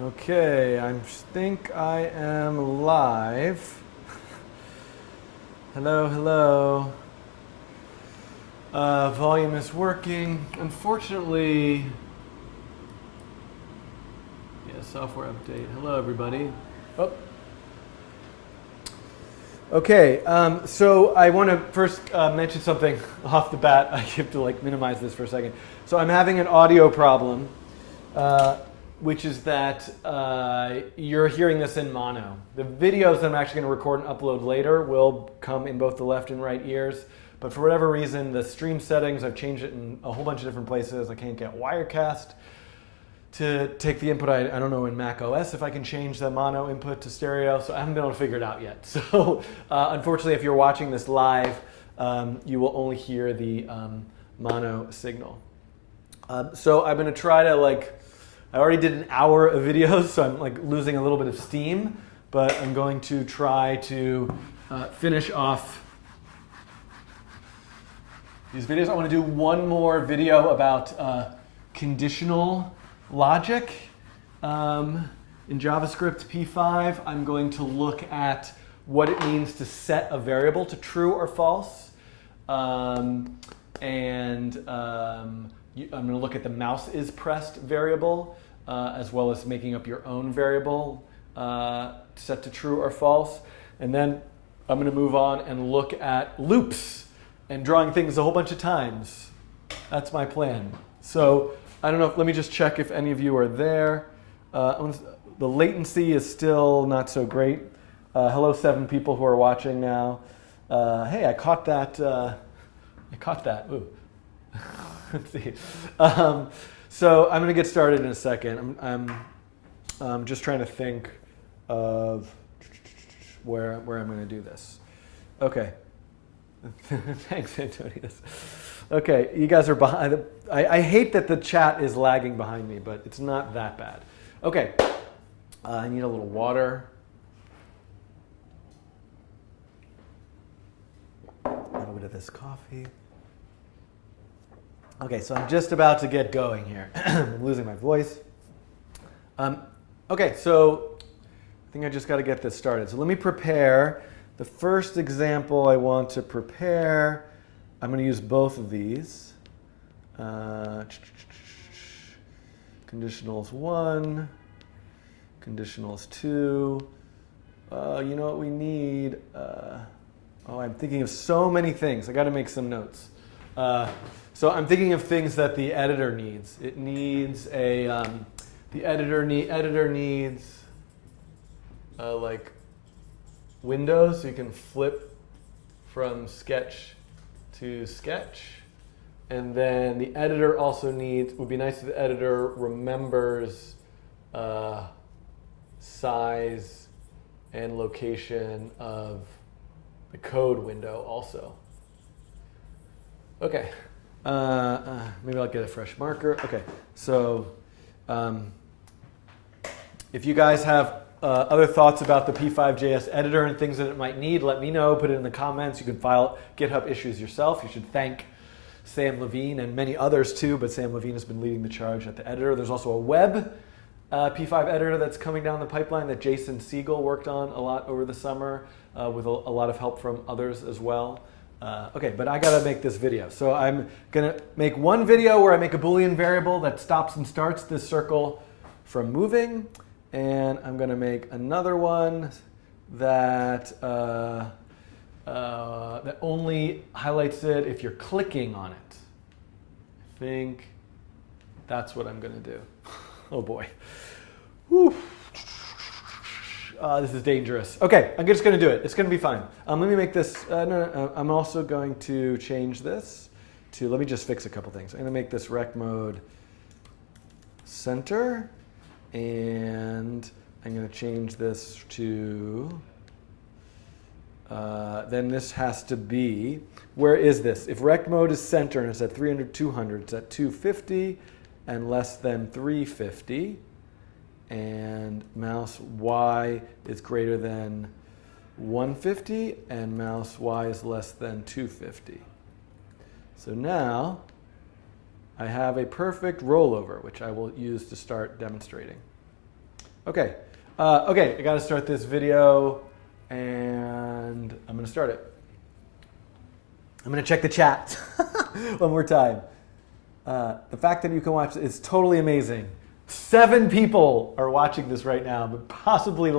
Okay, I think I am live. Hello, hello. Volume is working. Unfortunately, yeah, software update. Hello, everybody. Oh. Okay, so I want to first mention something off the bat. I have to minimize this for a second. So I'm having an audio problem. Which is that you're hearing this in mono. The videos that I'm actually going to record and upload later will come in both the left and right ears. But for whatever reason, the stream settings, I've changed it in a whole bunch of different places. I can't get Wirecast to take the input. I don't know in Mac OS if I can change the mono input to stereo. So I haven't been able to figure it out yet. So unfortunately, if you're watching this live, you will only hear the mono signal. So I'm going to try to I already did an hour of videos, so I'm losing a little bit of steam, but I'm going to try to finish off these videos. I want to do one more video about conditional logic in JavaScript P5. I'm going to look at what it means to set a variable to true or false, I'm going to look at the mouse is pressed variable, as well as making up your own variable set to true or false. And then I'm going to move on and look at loops and drawing things a whole bunch of times. That's my plan. So I don't know, let me just check if any of you are there. The latency is still not so great. Hello, 7 people who are watching now. Hey, I caught that. Ooh. Let's see. So I'm going to get started in a second. I'm just trying to think of where I'm going to do this. Okay. Thanks, Antonius. Okay, you guys are behind. I hate that the chat is lagging behind me, but it's not that bad. Okay. I need a little water. A little bit of this coffee. Okay, so I'm just about to get going here. I'm losing my voice. Okay, so I think I just got to get this started. So let me prepare. The first example I want to prepare, I'm going to use both of these. Conditionals 1, conditionals 2. You know what we need? I'm thinking of so many things. I got to make some notes. So I'm thinking of things that the editor needs. It needs the editor needs windows, so you can flip from Sketch to Sketch. And then the editor also would be nice if the editor remembers size and location of the code window also. Okay. Maybe I'll get a fresh marker. Okay, so if you guys have other thoughts about the p5.js editor and things that it might need, let me know. Put it in the comments. You can file GitHub issues yourself. You should thank Sam Levine and many others too, but Sam Levine has been leading the charge at the editor. There's also a web P5 editor that's coming down the pipeline that Jason Siegel worked on a lot over the summer with a lot of help from others as well. Okay, but I gotta make this video. So I'm gonna make one video where I make a Boolean variable that stops and starts this circle from moving. And I'm gonna make another one that that only highlights it if you're clicking on it. I think that's what I'm gonna do. Oh boy. Whew. This is dangerous. Okay, I'm just going to do it. It's going to be fine. Let me make this. No, I'm also going to change this to, let me just fix a couple things. I'm going to make this rec mode center. And I'm going to change this to, then this has to be, where is this? If rec mode is center and it's at 300, 200, it's at 250 and less than 350. And mouse Y is greater than 150, and mouse Y is less than 250. So now I have a perfect rollover, which I will use to start demonstrating. Okay. Okay, I got to start this video, and I'm going to start it. I'm going to check the chat one more time. The fact that you can watch is totally amazing. 7 people are watching this right now, but possibly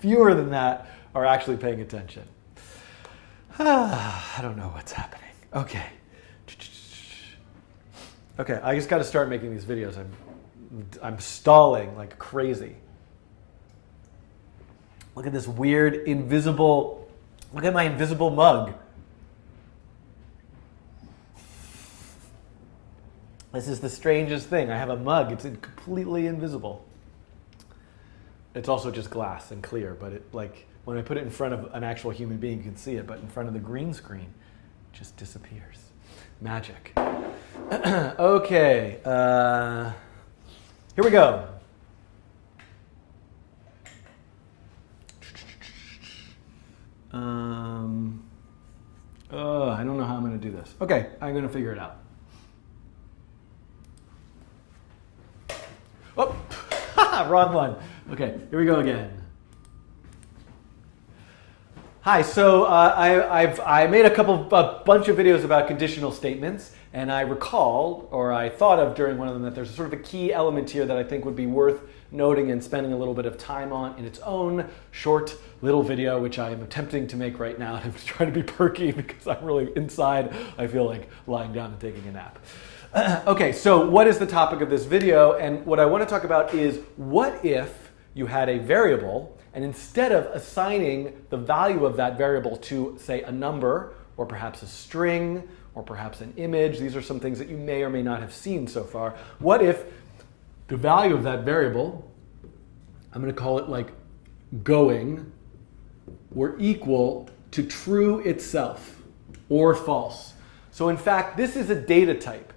fewer than that are actually paying attention. I don't know what's happening. Okay. Okay, I just got to start making these videos. I'm stalling like crazy. Look at this weird invisible, look at my invisible mug. This is the strangest thing. I have a mug, it's completely invisible. It's also just glass and clear, but when I put it in front of an actual human being, you can see it, but in front of the green screen, it just disappears. Magic. Okay, here we go. I don't know how I'm going to do this. Okay, I'm going to figure it out. Oh, wrong one. Okay, here we go again. Hi, so I made a bunch of videos about conditional statements, and I recall, or I thought of during one of them, that there's sort of a key element here that I think would be worth noting and spending a little bit of time on in its own short little video, which I am attempting to make right now. I'm trying to be perky because I'm really inside. I feel like lying down and taking a nap. Okay, so what is the topic of this video? And what I want to talk about is, what if you had a variable, and instead of assigning the value of that variable to, say, a number, or perhaps a string, or perhaps an image, these are some things that you may or may not have seen so far. What if the value of that variable, I'm going to call it like going, were equal to true itself or false? So in fact, this is a data type.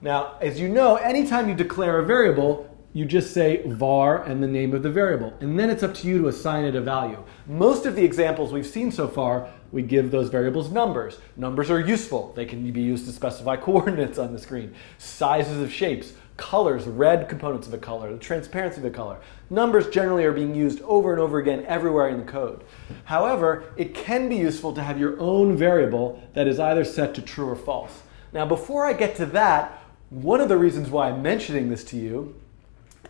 Now, as you know, anytime you declare a variable, you just say var and the name of the variable. And then it's up to you to assign it a value. Most of the examples we've seen so far, we give those variables numbers. Numbers are useful. They can be used to specify coordinates on the screen, sizes of shapes, colors, red components of a color, the transparency of the color. Numbers generally are being used over and over again everywhere in the code. However, it can be useful to have your own variable that is either set to true or false. Now, before I get to that, one of the reasons why I'm mentioning this to you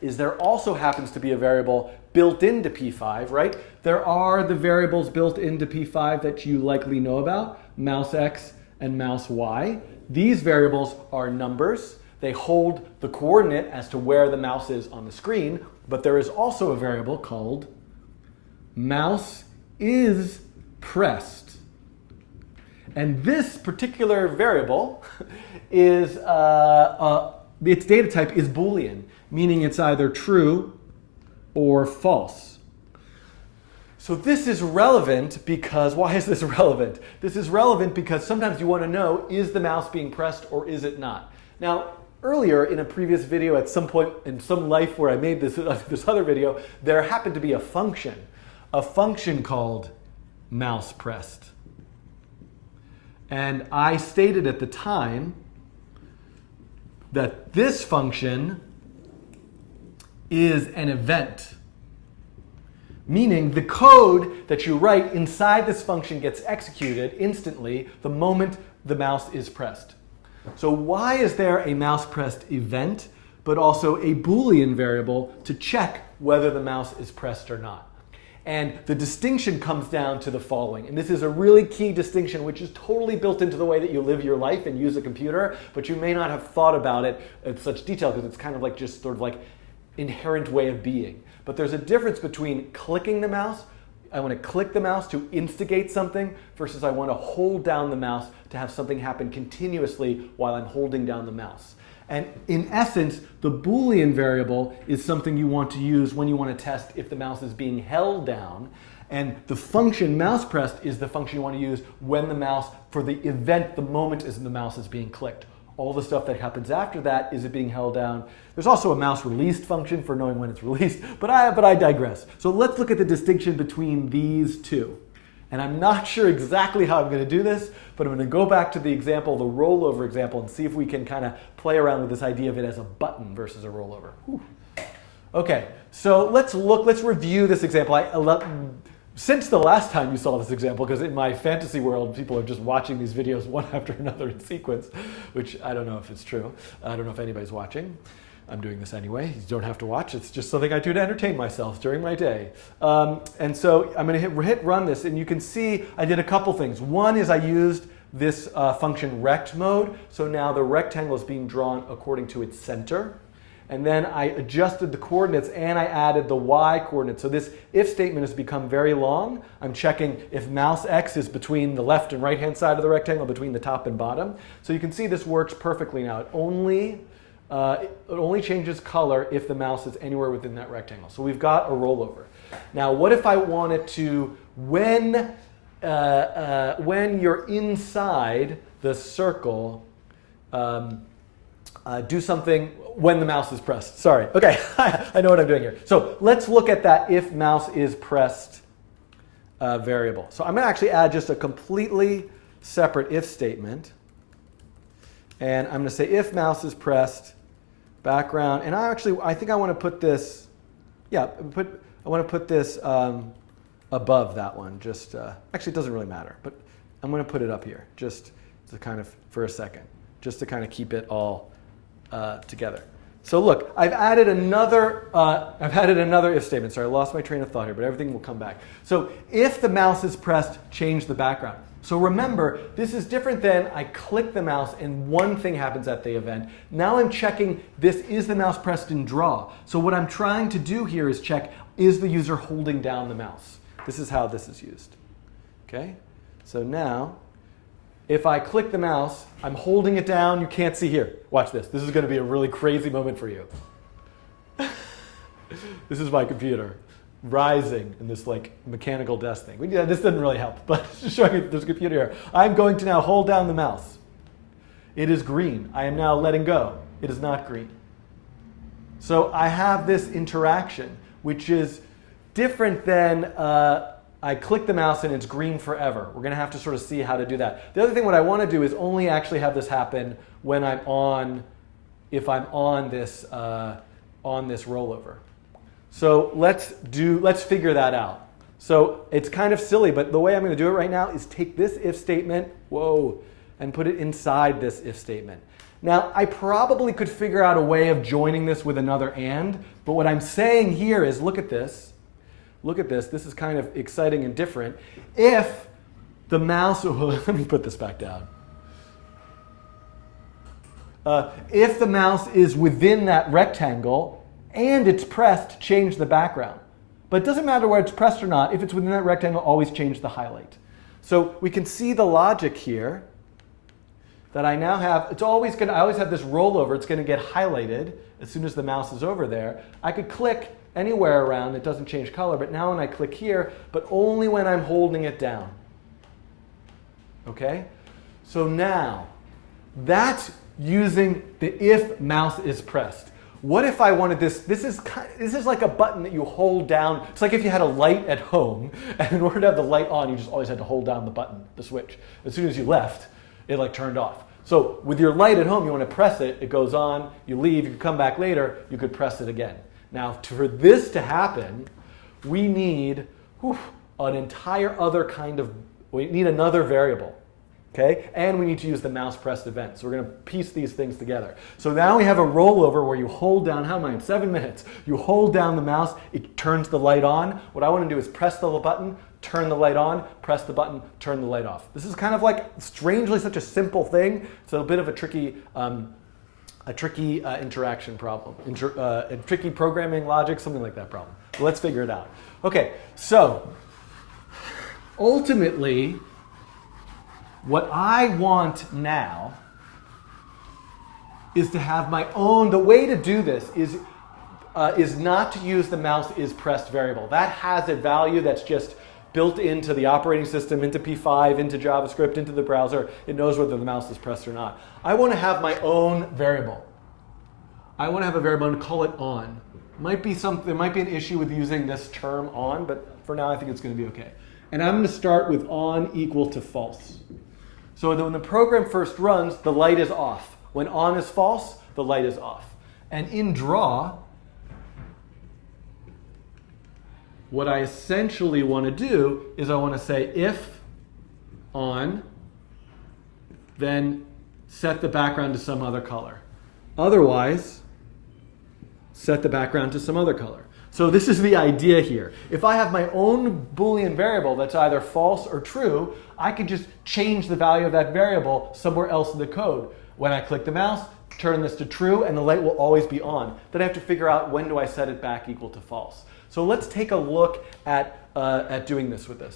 is there also happens to be a variable built into P5, right? There are the variables built into P5 that you likely know about, mouse X and mouse Y. These variables are numbers. They hold the coordinate as to where the mouse is on the screen, but there is also a variable called mouse is pressed. And this particular variable is, its data type is Boolean, meaning it's either true or false. So this is relevant because, why is this relevant? This is relevant because sometimes you want to know, is the mouse being pressed or is it not? Now, earlier in a previous video, at some point in some life where I made this other video, there happened to be a function called mouse pressed. And I stated at the time that this function is an event, meaning the code that you write inside this function gets executed instantly the moment the mouse is pressed. So why is there a mouse pressed event, but also a Boolean variable to check whether the mouse is pressed or not? And the distinction comes down to the following. And this is a really key distinction, which is totally built into the way that you live your life and use a computer, but you may not have thought about it in such detail because it's kind of like just sort of like inherent way of being. But there's a difference between clicking the mouse. I want to click the mouse to instigate something versus I want to hold down the mouse to have something happen continuously while I'm holding down the mouse. And in essence, the Boolean variable is something you want to use when you want to test if the mouse is being held down. And the function mouse pressed is the function you want to use when the mouse, for the event, the moment is the mouse is being clicked. All the stuff that happens after that, is it being held down? There's also a mouse released function for knowing when it's released, but I digress. So let's look at the distinction between these two. And I'm not sure exactly how I'm going to do this, but I'm going to go back to the example, the rollover example, and see if we can kind of play around with this idea of it as a button versus a rollover. Whew. Okay, so let's review this example. Since the last time you saw this example, because in my fantasy world, people are just watching these videos one after another in sequence, which I don't know if it's true. I don't know if anybody's watching. I'm doing this anyway. You don't have to watch. It's just something I do to entertain myself during my day. And so I'm going to hit run this, and you can see I did a couple things. One is I used this function rect mode. So now the rectangle is being drawn according to its center. And then I adjusted the coordinates and I added the y coordinate. So this if statement has become very long. I'm checking if mouse X is between the left and right hand side of the rectangle, between the top and bottom. So you can see this works perfectly now. It only changes color if the mouse is anywhere within that rectangle. So we've got a rollover. Now what if I wanted to, when you're inside the circle, do something when the mouse is pressed. Sorry. Okay, I know what I'm doing here. So let's look at that if mouse is pressed variable. So I'm going to actually add just a completely separate if statement. And I'm going to say if mouse is pressed, background. And I think I want to put this, I want to put this above that one. Actually, it doesn't really matter, but I'm going to put it up here just to kind of, for a second, just to kind of keep it all together. So look, I've added another if statement. Sorry, I lost my train of thought here, but everything will come back. So if the mouse is pressed, change the background. So remember, this is different than I click the mouse and one thing happens at the event. Now I'm checking this, is the mouse pressed in draw? So what I'm trying to do here is check, is the user holding down the mouse? This is how this is used. Okay? So now, if I click the mouse, I'm holding it down. You can't see here. Watch this. This is going to be a really crazy moment for you. This is my computer rising in this like mechanical desk thing. This doesn't really help, but just showing you there's a computer here. I'm going to now hold down the mouse. It is green. I am now letting go. It is not green. So I have this interaction, which is different than I click the mouse and it's green forever. We're going to have to sort of see how to do that. The other thing what I want to do is only actually have this happen when I'm on, if I'm on this rollover. So let's figure that out. So it's kind of silly, but the way I'm going to do it right now is take this if statement, and put it inside this if statement. Now, I probably could figure out a way of joining this with another and, but what I'm saying here is look at this. Look at this. This is kind of exciting and different. If the mouse, let me put this back down. If the mouse is within that rectangle and it's pressed, change the background. But it doesn't matter where it's pressed or not. If it's within that rectangle, always change the highlight. So we can see the logic here that I now have. I always have this rollover. It's going to get highlighted as soon as the mouse is over there. I could click anywhere around, it doesn't change color, but now when I click here, but only when I'm holding it down. Okay? So now, that's using the if mouse is pressed. What if I wanted this? This is like a button that you hold down. It's like if you had a light at home, and in order to have the light on, you just always had to hold down the button, the switch. As soon as you left, it like turned off. So with your light at home, you want to press it, it goes on, you leave, you come back later, you could press it again. Now, for this to happen, we need an entire other kind of, we need another variable, okay? And we need to use the mouse pressed event. So we're going to piece these things together. So now we have a rollover where you hold down, how many? 7 minutes. You hold down the mouse, it turns the light on. What I want to do is press the little button, turn the light on, press the button, turn the light off. This is kind of like, strangely, such a simple thing. It's a bit of a tricky interaction problem, a tricky programming logic, something like that problem. But let's figure it out. Okay, so ultimately, what I want now is to have my own, the way to do this is not to use the mouse is pressed variable. That has a value that's just built into the operating system, into P5, into JavaScript, into the browser. It knows whether the mouse is pressed or not. I want to have my own variable. I want to have a variable and call it on. There might be an issue with using this term on, but for now I think it's going to be okay. And I'm going to start with on equal to false. So when the program first runs, the light is off. When on is false, the light is off. And in draw, what I essentially want to do is I want to say if on, then set the background to some other color. Otherwise, set the background to some other color. So this is the idea here. If I have my own Boolean variable that's either false or true, I can just change the value of that variable somewhere else in the code. When I click the mouse, turn this to true, and the light will always be on. Then I have to figure out when do I set it back equal to false. So let's take a look at doing this with this.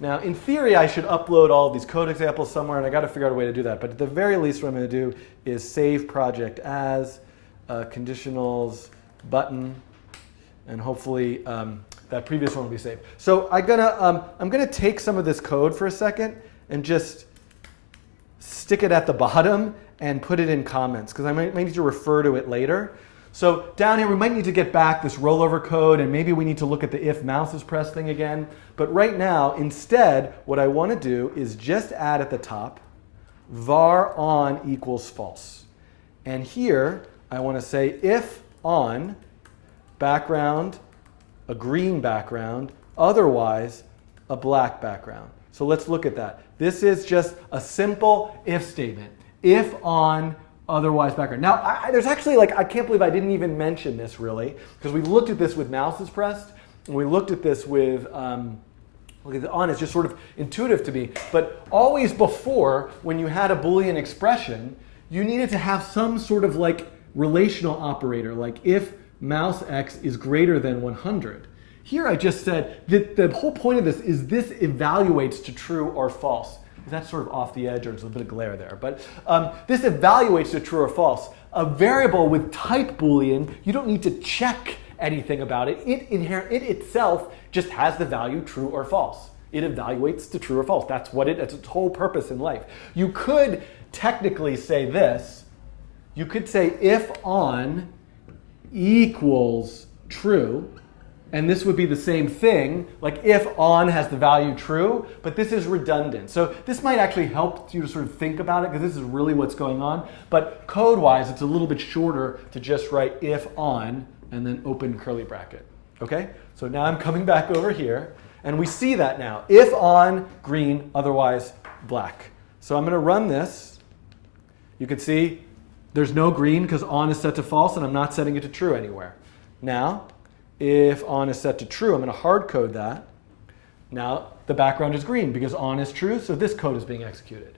Now, in theory, I should upload all of these code examples somewhere, and I got to figure out a way to do that. But at the very least, what I'm going to do is save project as conditionals button, and hopefully that previous one will be saved. So I'm gonna take some of this code for a second and just stick it at the bottom and put it in comments, because I might need to refer to it later. So down here, we might need to get back this rollover code, and maybe we need to look at the if mouse is pressed thing again. But right now, instead, what I want to do is just add at the top var on equals false. And here, I want to say if on background, a green background, otherwise a black background. So let's look at that. This is just a simple if statement. If on, otherwise background. Now, there's actually, I can't believe I didn't even mention this really, because we looked at this with mouses pressed, and we looked at this with on. It's just sort of intuitive to me. But always before, when you had a Boolean expression, you needed to have some sort of relational operator, like if mouse x is greater than 100. Here I just said that the whole point of this is this evaluates to true or false. That's sort of off the edge, or there's a bit of glare there. But this evaluates to true or false. A variable with type Boolean, you don't need to check anything about it. It itself just has the value true or false. It evaluates to true or false. That's its whole purpose in life. You could technically say this. You could say if on equals true, and this would be the same thing, like if on has the value true, but this is redundant. So this might actually help you to sort of think about it, because this is really what's going on. But code-wise, it's a little bit shorter to just write if on and then open curly bracket. Okay? So now I'm coming back over here, and we see that now. If on, green, otherwise black. So I'm going to run this. You can see there's no green because on is set to false, and I'm not setting it to true anywhere. Now, if on is set to true, I'm going to hard code that. Now, the background is green because on is true, so this code is being executed.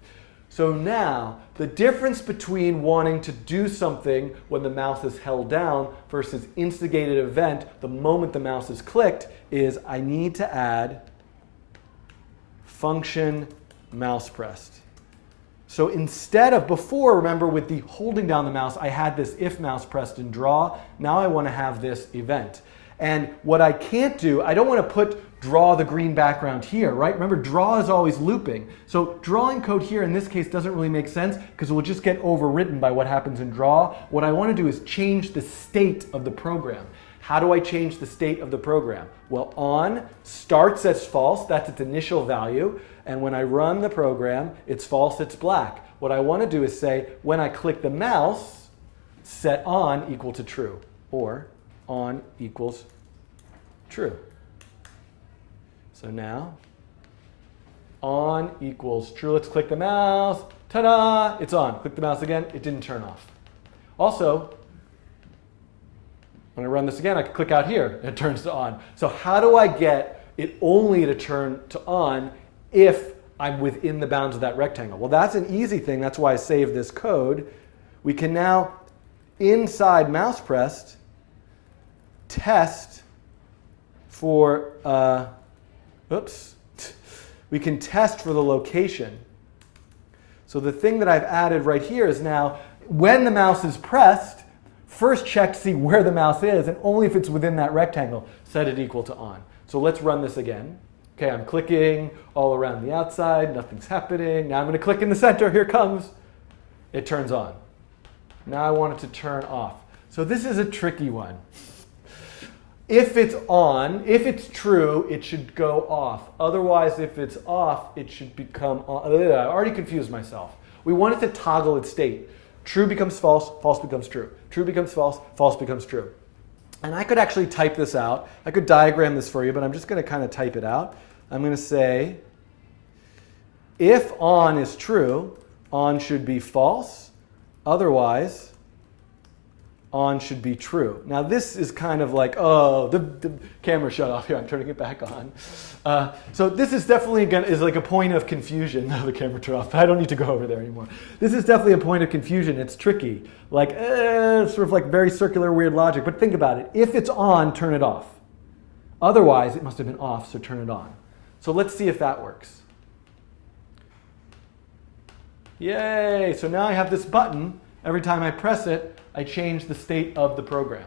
So now, the difference between wanting to do something when the mouse is held down versus instigated event the moment the mouse is clicked is I need to add function mouse pressed. So instead of before, remember with the holding down the mouse, I had this if mouse pressed in draw. Now I want to have this event. And what I can't do, I don't want to put draw the green background here, right? Remember, draw is always looping. So drawing code here in this case doesn't really make sense because it will just get overwritten by what happens in draw. What I want to do is change the state of the program. How do I change the state of the program? Well, on starts as false, that's its initial value. And when I run the program, it's false, it's black. What I want to do is say, when I click the mouse, set on equal to true, or on equals true. So now, on equals true. Let's click the mouse. Ta-da! It's on. Click the mouse again. It didn't turn off. Also, when I run this again, I can click out here. It turns to on. So how do I get it only to turn to on if I'm within the bounds of that rectangle? Well, that's an easy thing. That's why I saved this code. We can now, inside mouse pressed, test for, we can test for the location. So the thing that I've added right here is now, when the mouse is pressed, first check to see where the mouse is, and only if it's within that rectangle, set it equal to on. So let's run this again. Okay, I'm clicking all around the outside, nothing's happening. Now I'm going to click in the center, here it comes. It turns on. Now I want it to turn off. So this is a tricky one. If it's on, if it's true, it should go off. Otherwise, if it's off, it should become on. I already confused myself. We want it to toggle its state. True becomes false, false becomes true. True becomes false, false becomes true. And I could actually type this out. I could diagram this for you, but I'm just going to kind of type it out. I'm going to say, if on is true, on should be false. Otherwise, on should be true. Now this is kind of like, oh, the camera shut off here. I'm turning it back on. So this is definitely is like a point of confusion. No, the camera turned off. I don't need to go over there anymore. This is definitely a point of confusion. It's tricky. Like, sort of like very circular, weird logic. But think about it. If it's on, turn it off. Otherwise, it must have been off, so turn it on. So let's see if that works. Yay! So now I have this button. Every time I press it, I change the state of the program.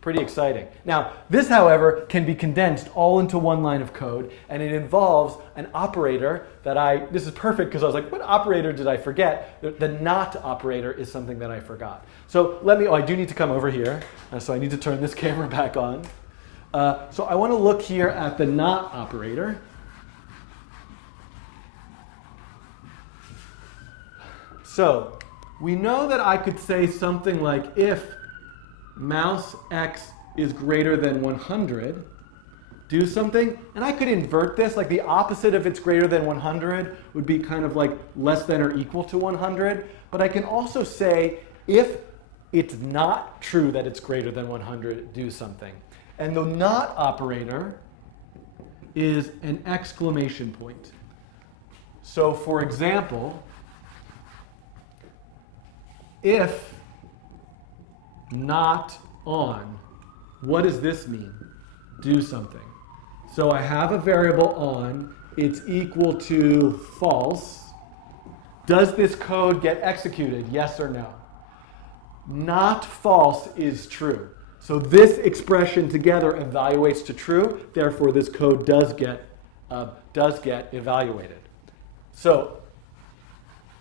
Pretty exciting. Now, this, however, can be condensed all into one line of code, and it involves an operator that this is perfect because I was like, what operator did I forget? The not operator is something that I forgot. So I do need to come over here, so I need to turn this camera back on. So I want to look here at the not operator. So we know that I could say something like if mouse x is greater than 100, do something. And I could invert this, like the opposite of it's greater than 100 would be kind of like less than or equal to 100. But I can also say if it's not true that it's greater than 100, do something. And the not operator is an exclamation point. So for example, if not on, what does this mean? Do something. So I have a variable on, it's equal to false. Does this code get executed? Yes or no? Not false is true. So this expression together evaluates to true, therefore this code does get evaluated. So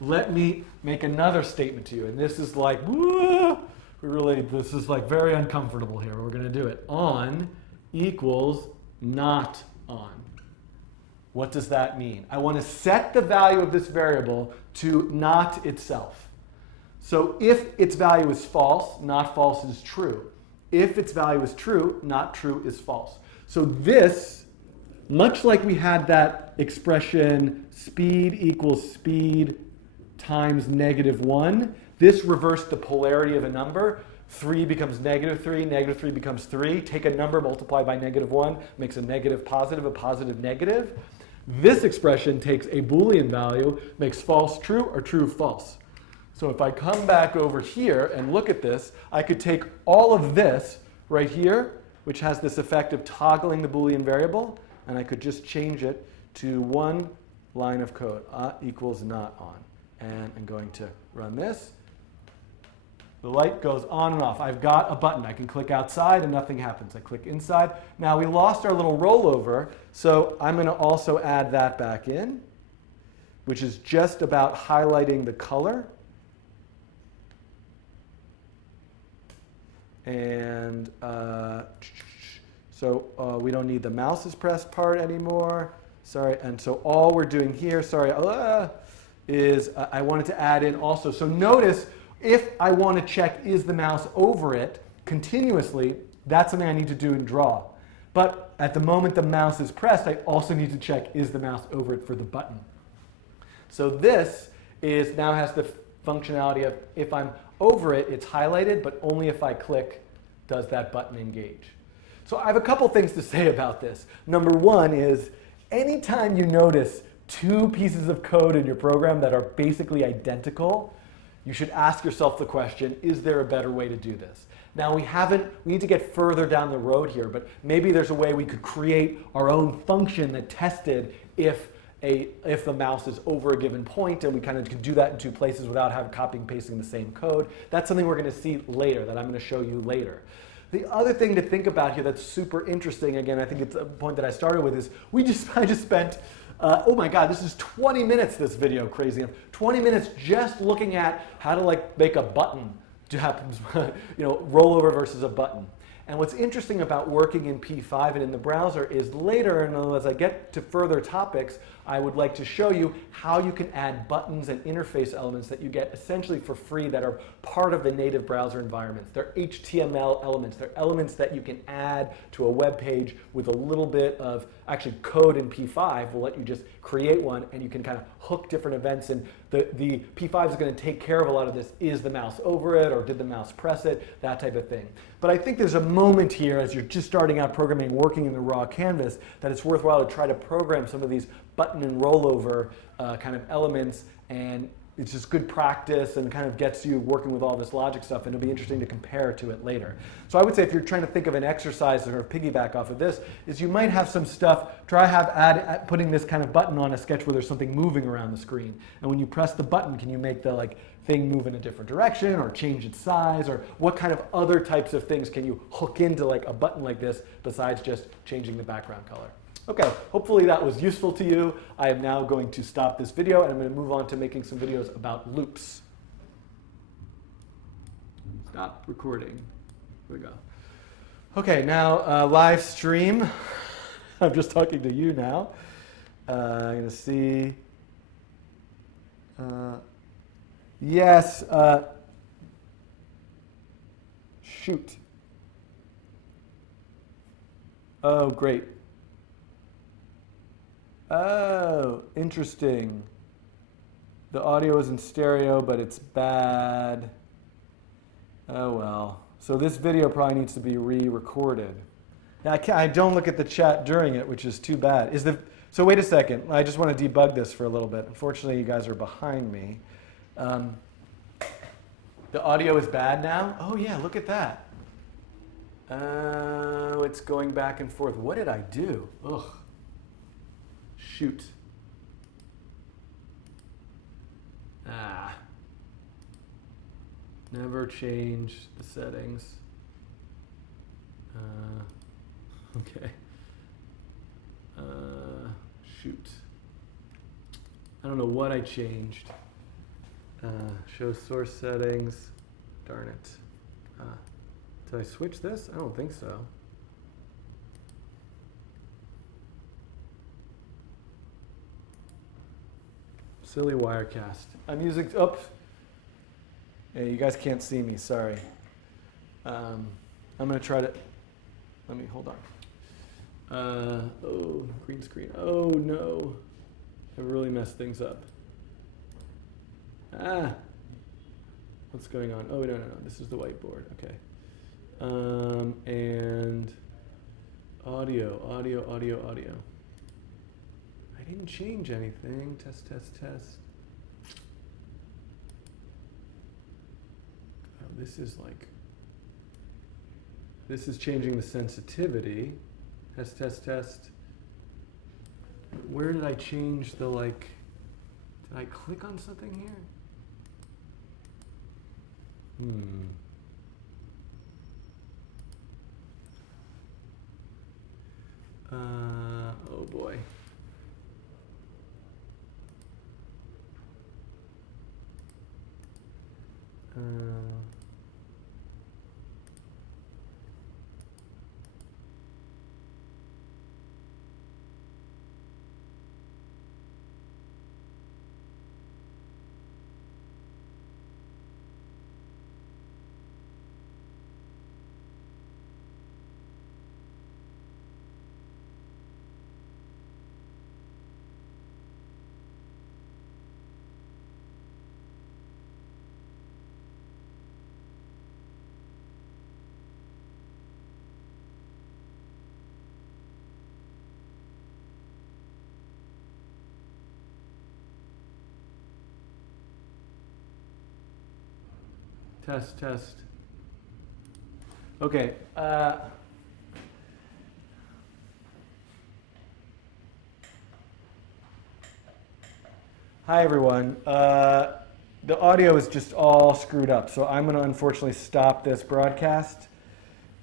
let me make another statement to you, and this is like, this is like very uncomfortable here, but we're going to do it. On equals not on. What does that mean? I want to set the value of this variable to not itself. So if its value is false, not false is true. If its value is true, not true is false. So this, much like we had that expression speed equals speed times -1, this reversed the polarity of a number. 3 becomes -3, -3 becomes 3. Take a number, multiply by -1, makes a negative positive, a positive negative. This expression takes a Boolean value, makes false true or true false. So if I come back over here and look at this, I could take all of this right here, which has this effect of toggling the Boolean variable, and I could just change it to one line of code, equals not on. And I'm going to run this. The light goes on and off. I've got a button. I can click outside and nothing happens. I click inside. Now we lost our little rollover, so I'm going to also add that back in, which is just about highlighting the color. And so we don't need the mouse is pressed part anymore. Sorry. And so all we're doing here, is I wanted to add in also. So notice, if I want to check is the mouse over it continuously, that's something I need to do in draw. But at the moment the mouse is pressed, I also need to check is the mouse over it for the button. So this now has the functionality of if I'm over it, it's highlighted, but only if I click does that button engage. So I have a couple things to say about this. Number one is anytime you notice two pieces of code in your program that are basically identical, you should ask yourself the question, is there a better way to do this? Now we need to get further down the road here, but maybe there's a way we could create our own function that tested if the mouse is over a given point, and we kind of can do that in two places without copying and pasting the same code. That's something we're going to see later, that I'm going to show you later. The other thing to think about here that's super interesting, again, I think it's a point that I started with, is I just spent, oh my God, this is 20 minutes, this video, crazy enough. 20 minutes just looking at how to make a button to happen, rollover versus a button. And what's interesting about working in P5 and in the browser is later, and as I get to further topics, I would like to show you how you can add buttons and interface elements that you get essentially for free that are part of the native browser environments. They're HTML elements. They're elements that you can add to a web page with a little bit of actually code in P5 will let you just create one, and you can kind of hook different events, and the P5 is going to take care of a lot of this. Is the mouse over it, or did the mouse press it? That type of thing. But I think there's a moment here as you're just starting out programming, working in the raw canvas, that it's worthwhile to try to program some of these button and rollover kind of elements, and it's just good practice and kind of gets you working with all this logic stuff, and it'll be interesting to compare to it later. So I would say if you're trying to think of an exercise or piggyback off of this, is you might have some stuff, putting this kind of button on a sketch where there's something moving around the screen. And when you press the button, can you make the thing move in a different direction or change its size, or what kind of other types of things can you hook into a button like this besides just changing the background color? Okay, hopefully that was useful to you. I am now going to stop this video, and I'm going to move on to making some videos about loops. Stop recording. Here we go. Okay, now live stream. I'm just talking to you now. I'm going to see. Yes. Shoot. Oh, great. Oh, interesting. The audio is in stereo, but it's bad. Oh, well. So this video probably needs to be re-recorded. Now, I don't look at the chat during it, which is too bad. So wait a second. I just want to debug this for a little bit. Unfortunately, you guys are behind me. The audio is bad now? Oh, yeah, look at that. It's going back and forth. What did I do? Ugh. Shoot. Never change the settings. Okay. Shoot. I don't know what I changed. Show source settings. Darn it. Did I switch this? I don't think so. Silly Wirecast. I'm using, oops. Yeah, you guys can't see me, sorry. I'm going to try to, hold on. Oh, green screen. Oh, no. I've really messed things up. What's going on? Oh, no. This is the whiteboard. Okay. And audio. I didn't change anything. Test. Oh, this is changing the sensitivity. Test. Where did I change the did I click on something here? Oh boy. Test. Okay. Hi, everyone. The audio is just all screwed up, so I'm going to unfortunately stop this broadcast,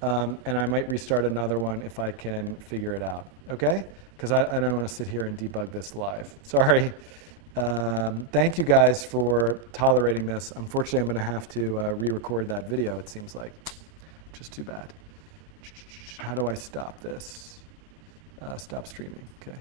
and I might restart another one if I can figure it out, okay? Because I don't want to sit here and debug this live. Sorry. Thank you guys for tolerating this. Unfortunately, I'm going to have to re-record that video, it seems like. Just too bad. How do I stop this? Stop streaming. Okay.